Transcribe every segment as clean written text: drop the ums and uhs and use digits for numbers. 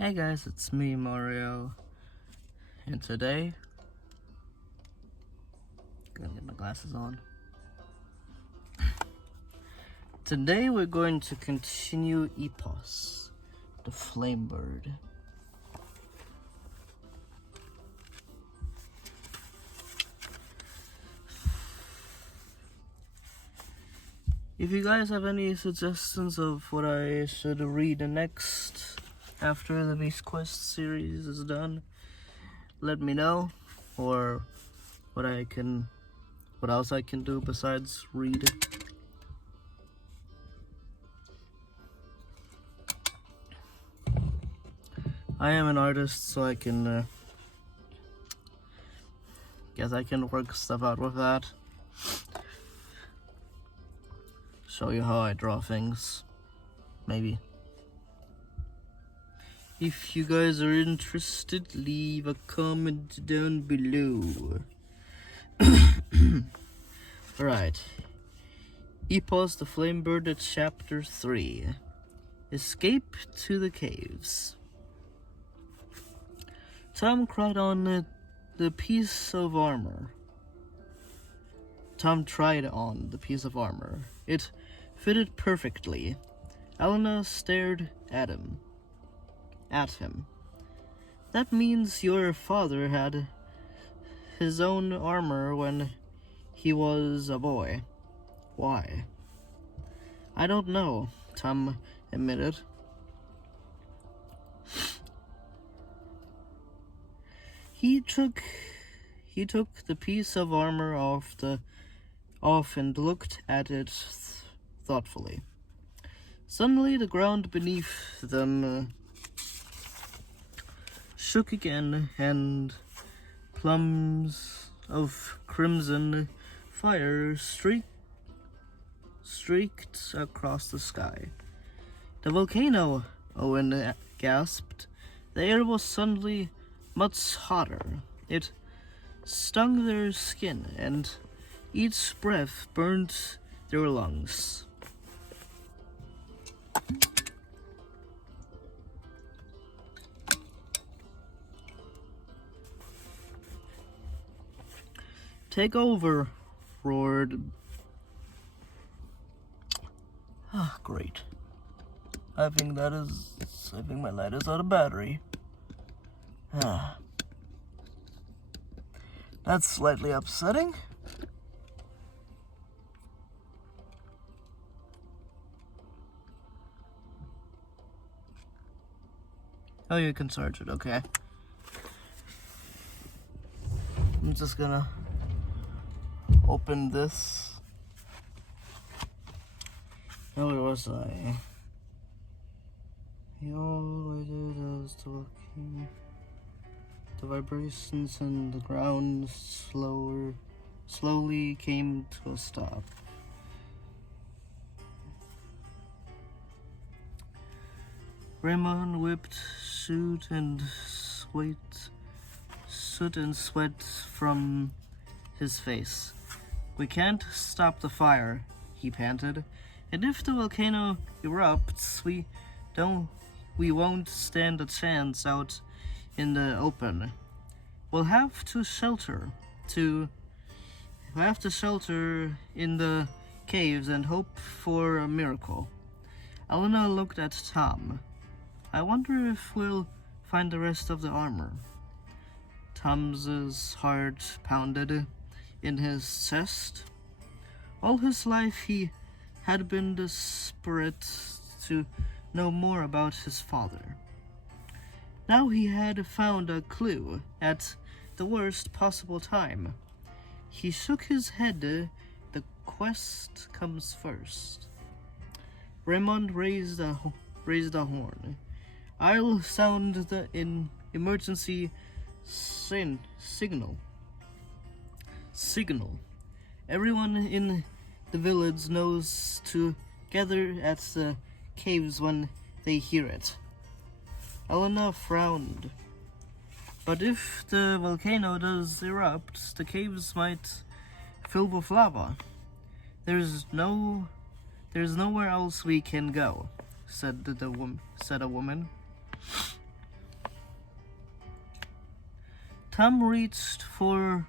Hey guys, it's me, Mario, and today, gonna get my glasses on. Today we're going to continue EPOS, the flame bird. If you guys have any suggestions of what I should read next after the Beast Quest series is done, let me know, or what else I can do besides read. I am an artist, so I can guess I can work stuff out with that. Show you how I draw things, maybe. If you guys are interested, leave a comment down below. Alright. EPOS the Flame Bird at Chapter 3. Escape to the caves. Tom cried on the piece of armor. Tom tried on the piece of armor. It fitted perfectly. Elena stared at him. That means your father had his own armor when he was a boy. Why? I don't know, Tom admitted. He took the piece of armor off and looked at it thoughtfully. Suddenly the ground beneath them shook again, and plumes of crimson fire streaked across the sky. The volcano, Owen gasped. The air was suddenly much hotter. It stung their skin, and each breath burned their lungs. Take over, roared. Great. I think my light is out of battery. That's slightly upsetting. Oh, you can charge it, okay. I'm just gonna open this. Now, where was I? The only way to do is to look. The vibrations in the ground slowly came to a stop. Raymond whipped soot and sweat from his face. We can't stop the fire, he panted. And if the volcano erupts, we won't stand a chance out in the open. We'll have to shelter in the caves and hope for a miracle. Elena looked at Tom. I wonder if we'll find the rest of the armor. Tom's heart pounded in his chest. All his life he had been desperate to know more about his father. Now he had found a clue at the worst possible time. He shook his head. The quest comes first. Raymond raised a horn. I'll sound the emergency signal. Everyone in the village knows to gather at the caves when they hear it. Elena frowned. But if the volcano does erupt, the caves might fill with lava. There's nowhere else we can go, said a woman. Tom reached for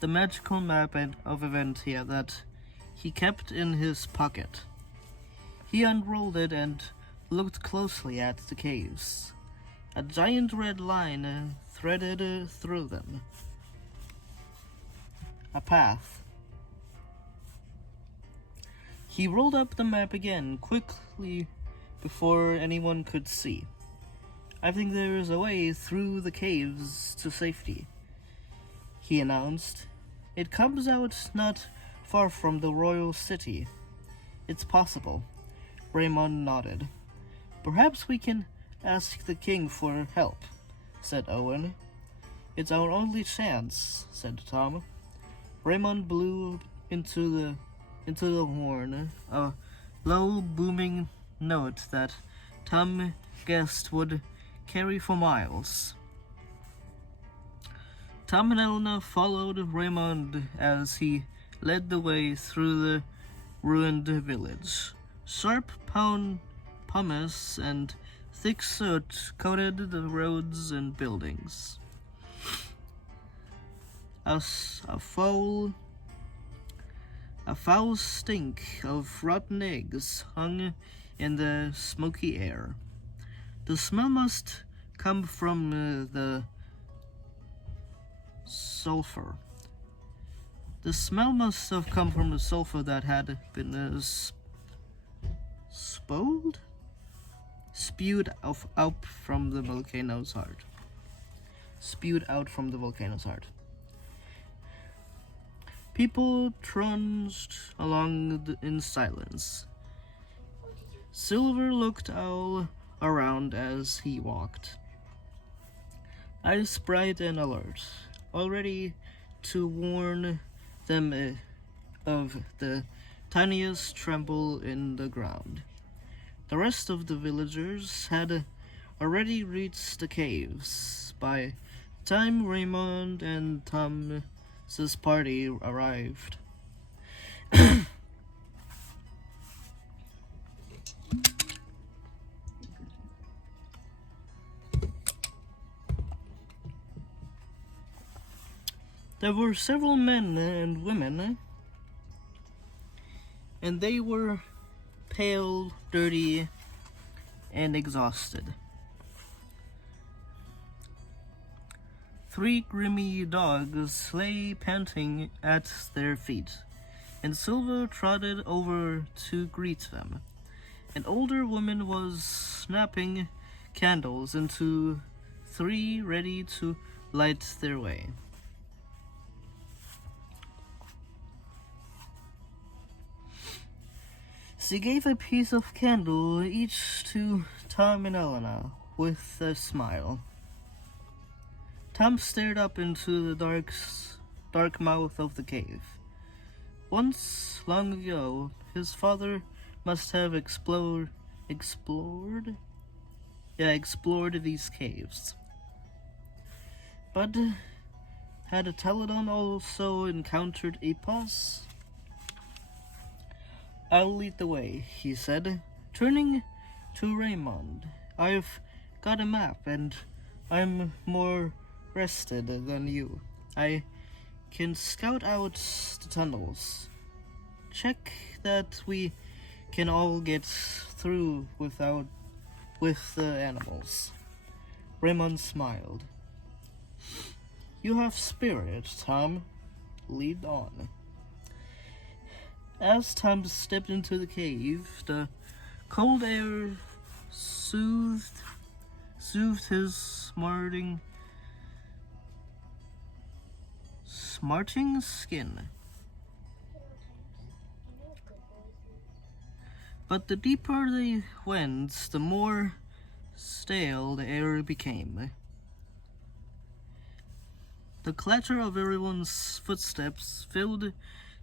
the magical map of Eventia that he kept in his pocket. He unrolled it and looked closely at the caves. A giant red line threaded through them. A path. He rolled up the map again, quickly, before anyone could see. "I think there is a way through the caves to safety," he announced. "It comes out not far from the royal city." "It's possible," Raymond nodded. "Perhaps we can ask the king for help," said Owen. "It's our only chance," said Tom. Raymond blew into the horn, a low booming note that Tom guessed would carry for miles. Tom and Elena followed Raymond as he led the way through the ruined village. Sharp pumice and thick soot coated the roads and buildings. A foul stink of rotten eggs hung in the smoky air. The smell must come from the sulfur. The smell must have come from the sulfur that had been spewed out from the volcano's heart. People trudged along in silence. Silver looked all around as he walked, eyes bright and alert, all ready to warn them of the tiniest tremble in the ground. The rest of the villagers had already reached the caves by the time Raymond and Tom's party arrived. There were several men and women, and they were pale, dirty, and exhausted. 3 grimy dogs lay panting at their feet, and Silver trotted over to greet them. An older woman was snapping candles into 3 ready to light their way. She gave a piece of candle each to Tom and Elena with a smile. Tom stared up into the dark mouth of the cave. Once, long ago, his father must have explored these caves. But had Teledon also encountered EPOS? "I'll lead the way," he said, turning to Raymond. "I've got a map, and I'm more rested than you. I can scout out the tunnels. Check that we can all get through with the animals." Raymond smiled. "You have spirit, Tom. Lead on." As Tom stepped into the cave, the cold air soothed his smarting skin. But the deeper they went, the more stale the air became. The clatter of everyone's footsteps filled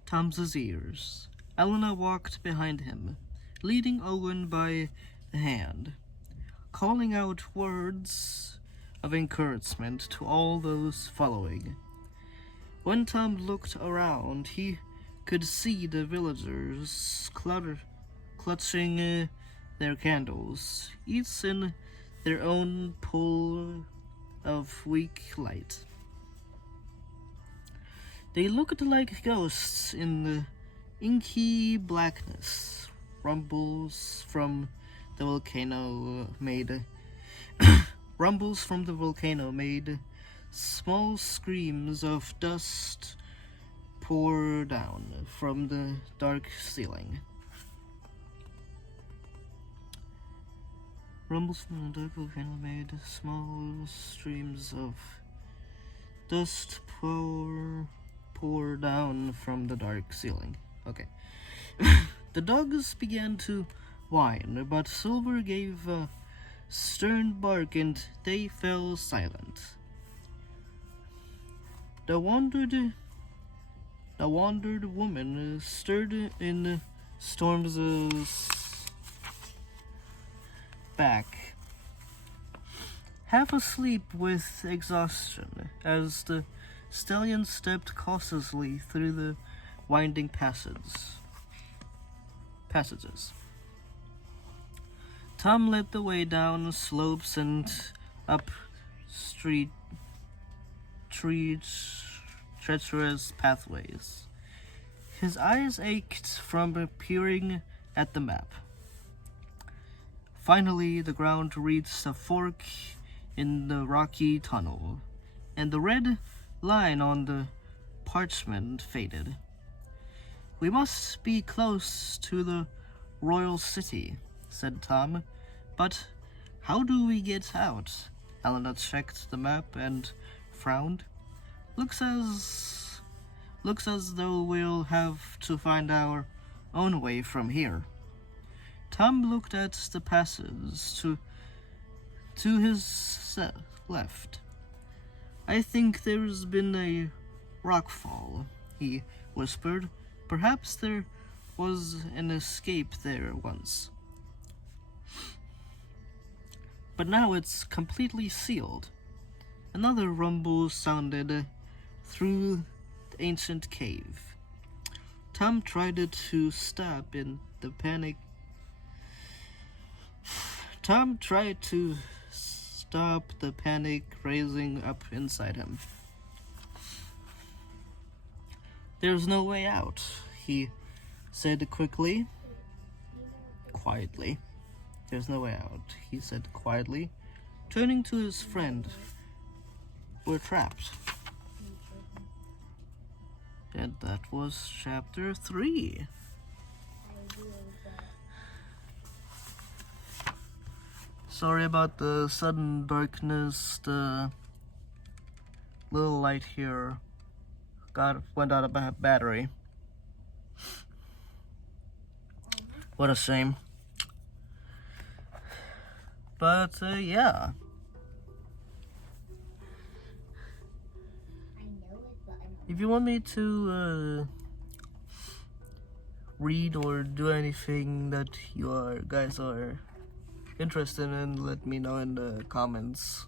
Tom's ears. Elena walked behind him, leading Owen by the hand, calling out words of encouragement to all those following. When Tom looked around, he could see the villagers clutching their candles, each in their own pool of weak light. They looked like ghosts in the inky blackness. Rumbles from the volcano made small screams of dust pour down from the dark ceiling. Rumbles from the dark volcano made small streams of dust pour down from the dark ceiling. Okay. The dogs began to whine, but Silver gave a stern bark and they fell silent. The wandered woman stirred in Storm's back, half asleep with exhaustion, as the stallion stepped cautiously through the winding passages. Tom led the way down slopes and up treacherous pathways. His eyes ached from peering at the map. Finally, the ground reached a fork in the rocky tunnel, and the red line on the parchment faded. "We must be close to the royal city," said Tom. "But how do we get out?" Elena checked the map and frowned. Looks as though we'll have to find our own way from here." Tom looked at the passage to his left. "I think there's been a rockfall," he whispered. "Perhaps there was an escape there once. But now it's completely sealed." Another rumble sounded through the ancient cave. Tom tried to stop the panic rising up inside him. "There's no way out," he said quietly. "There's no way out," he said quietly, turning to his friend. "We're trapped." And that was chapter 3. Sorry about the sudden darkness. The little light here went out of battery. What a shame. But yeah. If you want me to read or do anything that you guys are interested in, let me know in the comments.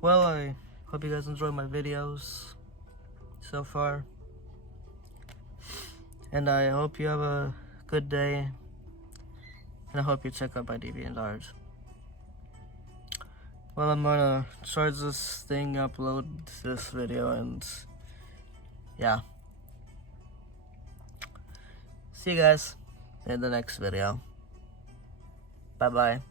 Well, I hope you guys enjoy my videos so far, and I hope you have a good day, and I hope you check out my DeviantArt. Well, I'm gonna charge this thing, upload this video, and yeah. See you guys in the next video. Bye bye.